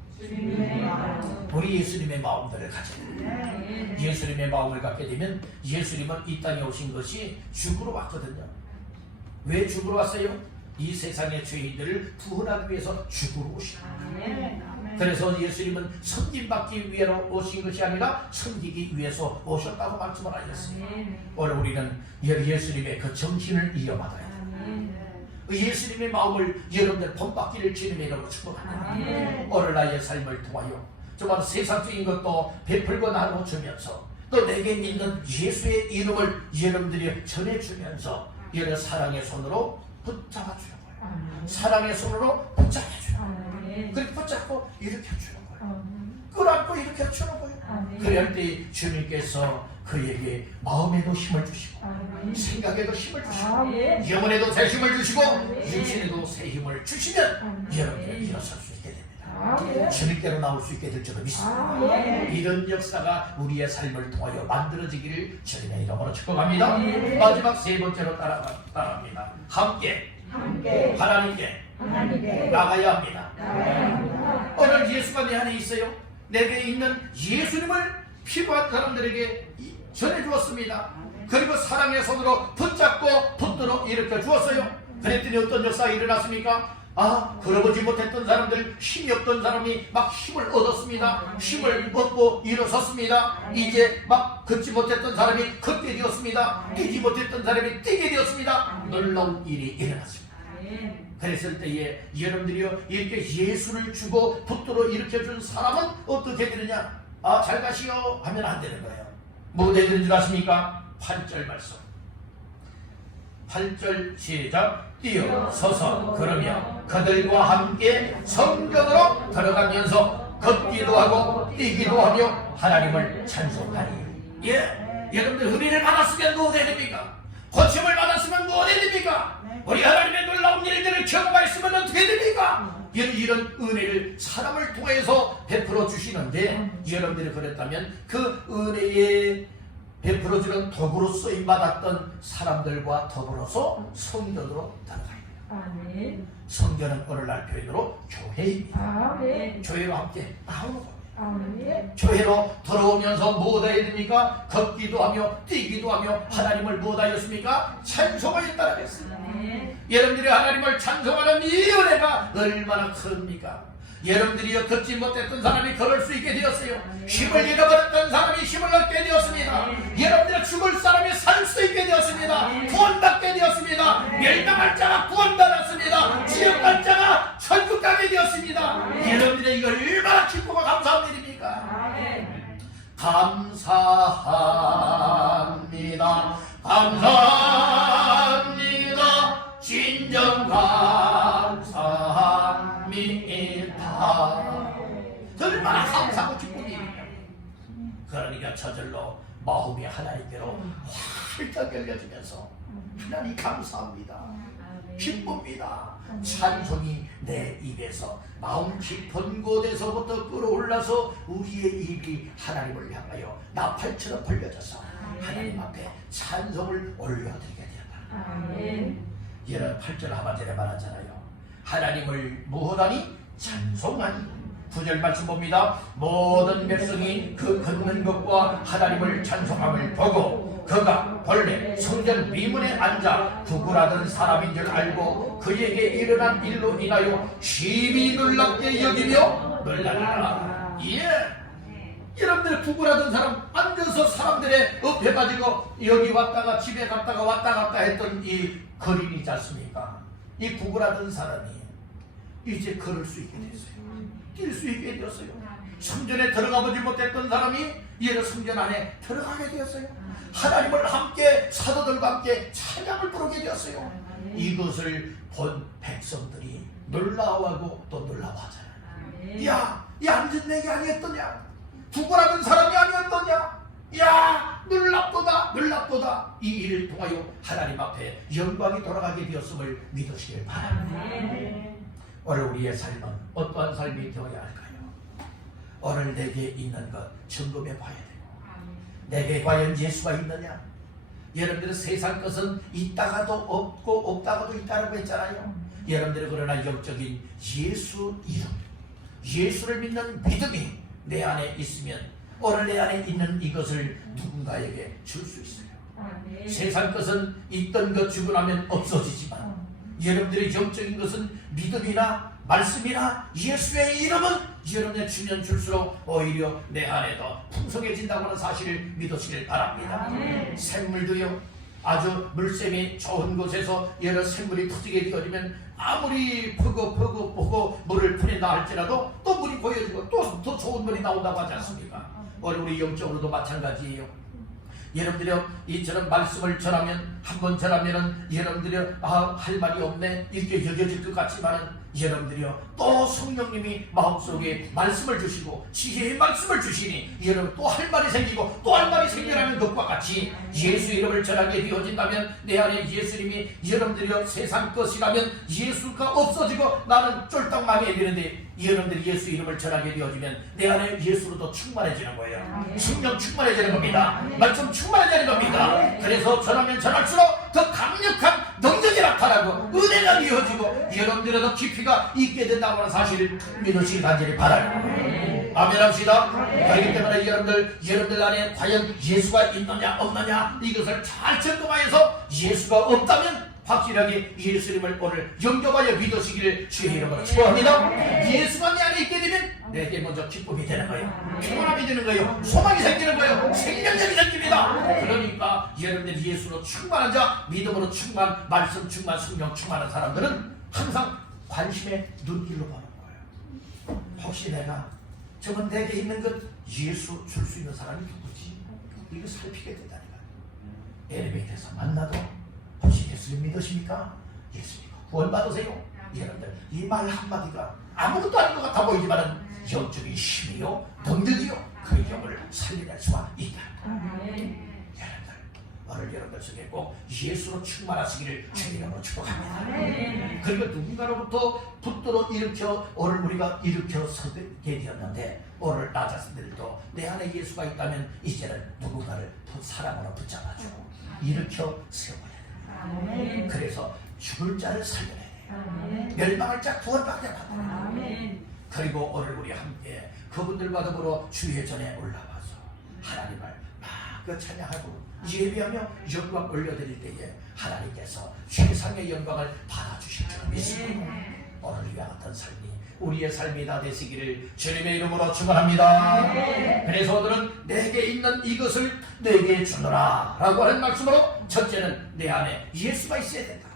우리 예수님의 마음들을 가져야 돼요. 예수님의 마음을 갖게 되면 예수님은 이 땅에 오신 것이 죽으러 왔거든요. 왜 죽으러 왔어요? 이 세상의 죄인들을 구원하기 위해서 죽으러 오신 거예요. 그래서 예수님은 섬김받기 위해서 오신 것이 아니라 섬기기 위해서 오셨다고 말씀을 하셨어요. 오늘 우리는 예수님의 그 정신을 이어받아야 돼요. 예수님의 마음을 여러분들 본받기를 주님의 이름으로 축복합니다. 오늘 나의 삶을 통하여 정말 세상적인 것도 베풀고 나눠주면서 또 내게 있는 예수의 이름을 여러분들이 전해주면서 여러 사랑의 손으로 붙잡아주는 거예요. 사랑의 손으로 붙잡아주는 거예요. 그렇게 붙잡고 일으켜주는 거예요. 끌어안고 일으켜주는 거예요. 그럴 때 주님께서 그에게 마음에도 힘을 주시고 생각에도 힘을 주시고 영혼에도 새 힘을 주시고 육신에도 새 힘을 주시면 여러분들은 일어설 수 있게 됩니다. 주님께로 나올 수 있게 될 줄로 믿습니다. 이런 역사가 우리의 삶을 통하여 만들어지기를 주님의 이름으로 축복합니다. 마지막 세 번째로 따라합니다. 함께 하나님께 나가야 합니다. 오늘 예수가 내 안에 있어요. 내게 있는 예수님을 필요한 사람들에게 전해주었습니다. 그리고 사랑의 손으로 붙잡고 붙들어 일으켜 주었어요. 그랬더니 어떤 역사가 일어났습니까? 걸어보지 못했던 사람들, 힘이 없던 사람이 막 힘을 얻었습니다. 힘을 얻고 일어섰습니다. 이제 막 걷지 못했던 사람이 걷게 되었습니다. 뛰지 못했던 사람이 뛰게 되었습니다. 놀라운 일이 일어났습니다. 그랬을 때에 여러분들이요 이렇게 예수를 주고 붙들어 일으켜준 사람은 어떻게 되느냐? 잘 가시오 하면 안 되는 거예요. 뭐 되는 줄 아십니까? 8절 말씀. 8절 시작. 뛰어서서 걸으며 그들과 함께 성전으로 들어가면서 걷기도 하고 뛰기도 하며 하나님을 찬송하니. 여러분들 은혜를 받았으면 뭐 해야 됩니까? 고침을 받았으면 뭐 해야 됩니까? 우리 하나님의 놀라운 일들을 경험했으면 어떻게 됩니까? 이런 은혜를 사람을 통해서 베풀어 주시는데 여러분들이 그랬다면 그 은혜에 베풀어 주는 도구로 쓰임 받았던 사람들과 더불어서 성전으로 들어가야 돼요. 성전은 오늘날 표현으로 교회입니다. 교회로 함께 나오는 겁니다. 교회로 들어오면서 뭐 해야 됩니까? 걷기도 하며 뛰기도 하며 하나님을 뭐 하였습니까? 찬송하였다는 것입니다. 여러분들이 하나님을 찬송하는 이 은혜가 얼마나 큽니까? 여러분들이 걷지 못했던 사람이 걸을 수 있게 되었어요. 힘을 잃어버렸던 사람이 힘을 얻게 되었습니다. 여러분들이 죽을 사람이 살 수 있게 되었습니다. 구원받게 되었습니다. 멸망할 자가 구원받았습니다. 지옥갈 자가 천국 가게 되었습니다. 여러분들이 이거 얼마나 기쁘고 감사한 일입니까? 감사합니다. 감사합니다. 진정 감사합니다. 얼마나 감사하고 기쁨입니까? 그러니까 저절로 마음이 하나님께로 활짝 열려지면서 하나님 감사합니다. 기쁩니다. 찬송이 내 입에서 마음 깊은 곳에서부터 끌어올라서 우리의 입이 하나님을 향하여 나팔처럼 벌려져서 하나님 앞에 찬송을 올려드리게 되었다. 여러분 8절 하반절에 말하잖아요. 하나님을 무엇하니? 찬송하니. 9절 말씀 봅니다. 모든 백성이 그 걷는 것과 하나님을 찬송함을 보고 그가 본래 성전 미문에 앉아 구걸하던 사람인 줄 알고 그에게 일어난 일로 인하여 심히 놀랍게 여기며 놀라라. 여러분들 구걸하던 사람 앉아서 사람들의 업해가지고 여기 왔다가 집에 갔다가 왔다 갔다 했던 이 거린이 있지 않습니까? 이 구걸하던 사람이 이제 걸을 수 있게 됐어요. 뛸 수 있게 되었어요. 성전에 들어가 보지 못했던 사람이 이제 성전 안에 들어가게 되었어요. 하나님을 함께 사도들과 함께 찬양을 부르게 되었어요. 이것을 본 백성들이 놀라워하고 또 놀라워하잖아요. 야, 이 앉은 내게 아니었더냐? 구걸하던 사람이 아니었더냐? 야, 놀랍도다 이 일을 통하여 하나님 앞에 영광이 돌아가게 되었음을 믿으시길 바랍니다. 오늘 우리의 삶은 어떠한 삶이 되어야 할까요? 오늘 내게 있는 것 점검해 봐야 되고, 내게 과연 예수가 있느냐? 여러분들은 세상 것은 있다가도 없고 없다가도 있다라고 했잖아요. 여러분들은 그러나 영적인 예수 이름, 예수를 믿는 믿음이 내 안에 있으면 오늘 내 안에 있는 이것을 누군가에게 줄 수 있어요. 세상 것은 있던 것 주고 나면 없어지지만 여러분들의 영적인 것은 믿음이나 말씀이나 예수의 이름은 여러분의 주면 줄수록 오히려 내 안에 더 풍성해진다고 하는 사실을 믿으시길 바랍니다. 샘물도요, 아주 물샘이 좋은 곳에서 여러 샘물이 터지게 되어지면 아무리 퍼고 물을 뿌린다 할지라도 또 물이 보여지고 또 더 좋은 물이 나온다고 하지 않습니까? 오늘 우리 영적으로도 마찬가지예요. 여러분들이 이처럼 말씀을 전하면, 한번 전하면은 여러분들이 할 말이 없네 이렇게 여겨질 것 같지만은 여러분들이요 또 성령님이 마음속에 말씀을 주시고 지혜의 말씀을 주시니 여러분 또 할 말이 생기고 또 할 말이 생겨나는 것과 같이 예수 이름을 전하게 되어진다면 내 안에 예수님이 여러분들이요 세상 것이라면 예수가 없어지고 나는 쫄딱 망해야 되는데 여러분들이 예수 이름을 전하게 되어지면 내 안에 예수로도 충만해지는 거예요. 성령 충만해지는 겁니다. 말씀 충만해지는 겁니다. 그래서 전하면 전할수록 더 강력한 능력이 나타나고 은혜가 이어지고 여러분들의 더 깊이가 있게 된다고 하는 사실을 믿으시기 간절히 바랍니다. 아멘 합시다. 그렇기 때문에 여러분들 안에 과연 예수가 있느냐 없느냐 이것을 잘 점검하여서 예수가 없다면 확실하게 예수님을 오늘 영접하여 믿으시기를 주의 이름으로 축원합니다. 예수가 내 안에 있게 되면 내게 먼저 기쁨이 되는 거예요. 평안함이 되는 거예요. 소망이 생기는 거예요. 생명력이 생깁니다. 그러니까 여러분들 예수로 충만한 자, 믿음으로 충만, 말씀 충만, 성령 충만한 사람들은 항상 관심의 눈길로 보는 거예요. 혹시 내가 저건 내게 있는 것 예수 줄 수 있는 사람이 누구지? 이거 살피게 된다니까요. 엘리베이터에서 만나도 혹시 예수님 믿으십니까? 예수님 구원받으세요. 여러분들 이 말 한마디가 아무것도 아닌 것 같아 보이지만 영적인 힘이요 능력이요 그 영을 살려낼 수가 있다. 여러분들 오늘 여러분들 속에 꼭 예수로 충만하시기를 주님으로 축복합니다. 그리고 누군가로부터 붙들어 일으켜 오늘 우리가 일으켜 서게 되었는데 오늘 나 자신들도 내 안에 예수가 있다면 이제는 누군가를 사랑으로 붙잡아주고 일으켜 세워야 돼. 그래서 죽을 자를 살려내야 돼요. 멸망할 자 구원받게 받아야 돼요. 그리고 오늘 우리 함께 그분들과 더불어 주의 전에 올라와서 하나님을 막 찬양하고 예배하며 영광 올려드릴 때에 하나님께서 최상의 영광을 받아주실 줄 믿습니다. 오늘 이와 같은 삶이 우리의 삶이 다 되시기를 주님의 이름으로 축원합니다. 그래서 오늘은 내게 있는 이것을 내게 주노라 라고 하는 말씀으로 첫째는 내 안에 예수가 있어야 된다.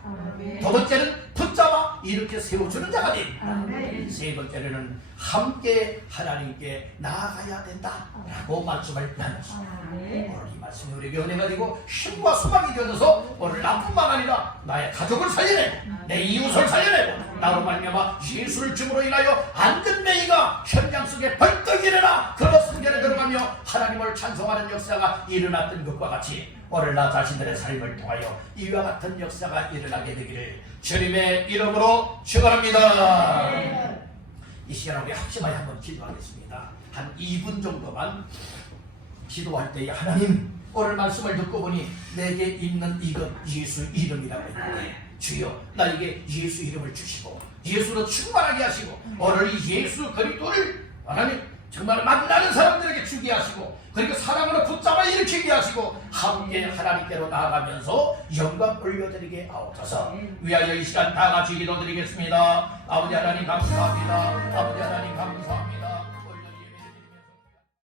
두 번째는 붙잡아 이렇게 세워주는 자가 된다. 세 번째는 함께 하나님께 나아가야 된다 라고 말씀을 나눴습니다. 오늘 이 말씀이 우리에게 은혜가 되고 힘과 소망이 되어서 오늘 나뿐만 아니라 나의 가족을 살려내고 내 이웃을 살려내고 나로 말미암아 예수를 주므로 인하여 안전매이가 현장 속에 벌떡 일어나 그런 성전에 들어가며 하나님을 찬송하는 역사가 일어났던 것과 같이 오늘 나 자신들의 삶을 통하여 이와 같은 역사가 일어나게 되기를 주님의 이름으로 축원합니다. 이 시간 우리 합심하여 한번 기도하겠습니다. 한 2분 정도만 기도할 때에 하나님 오늘 말씀을 듣고 보니 내게 있는 이것 예수 이름이라고 했는데 주여 나에게 예수 이름을 주시고 예수로 충만하게 하시고 오늘 이 예수 그리스도를 하나님 정말 만나는 사람들에게 주게 하시고 그리고 사랑으로 붙잡아 일으키게 하시고 함께 하나님께로 나아가면서 영광 올려드리게 하옵소서. 위하여 이 시간 다 같이 기도드리겠습니다. 아버지 하나님 감사합니다. 아버지 하나님 감사합니다.